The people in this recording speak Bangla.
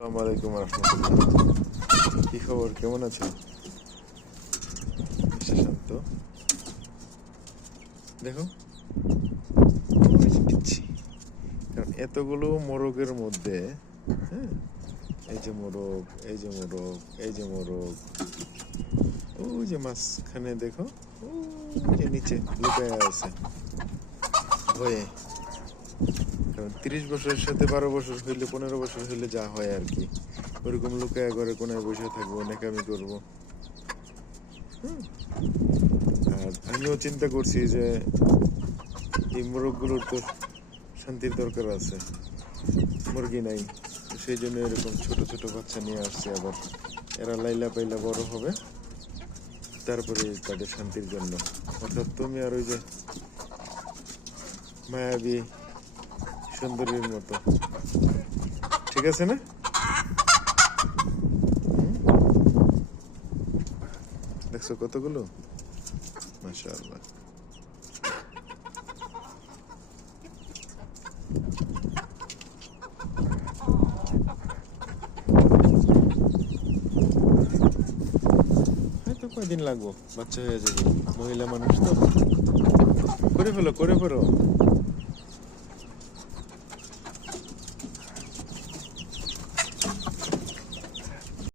আসসালামু আলাইকুম রহমতুল্লাহ। কি খবর, কেমন আছেন? শান্ত দেখো, ওই যে পিচ্ছি। কারণ এতগুলো মোরগের মধ্যে, হ্যাঁ, এই যে মোরগ, এই যে মোরগ, এই যে মোরগ, ওই যে মাঝখানে দেখো, ওই যে নিচে লুকায় আছে ভয়ে। কারণ 30 বছরের সাথে 12 বছর হইলে, 15 বছর হইলে যা হয় আর কি, ওরকম লুকায় ঘরে কোনায় বসে থাকবো, নেকামি করবো। আর আমিও চিন্তা করছি যে এই মোরগগুলোর তো শান্তির দরকার আছে, মুরগি নাই, তো সেই জন্য এরকম ছোট ছোট বাচ্চা নিয়ে আসছে। আবার এরা লাইলা পাইলা বড় হবে, তারপরে তাদের শান্তির জন্য। অর্থাৎ তুমি আর ওই যে মায়াবী সুন্দরীর মতো, ঠিক আছে না? দেখছো কতগুলো, মাশাআল্লাহ। হয়তো কয়দিন লাগবো, বাচ্চা হয়ে যাবে, মহিলা মানুষ তো। করে ফেলো, করে ফেলো।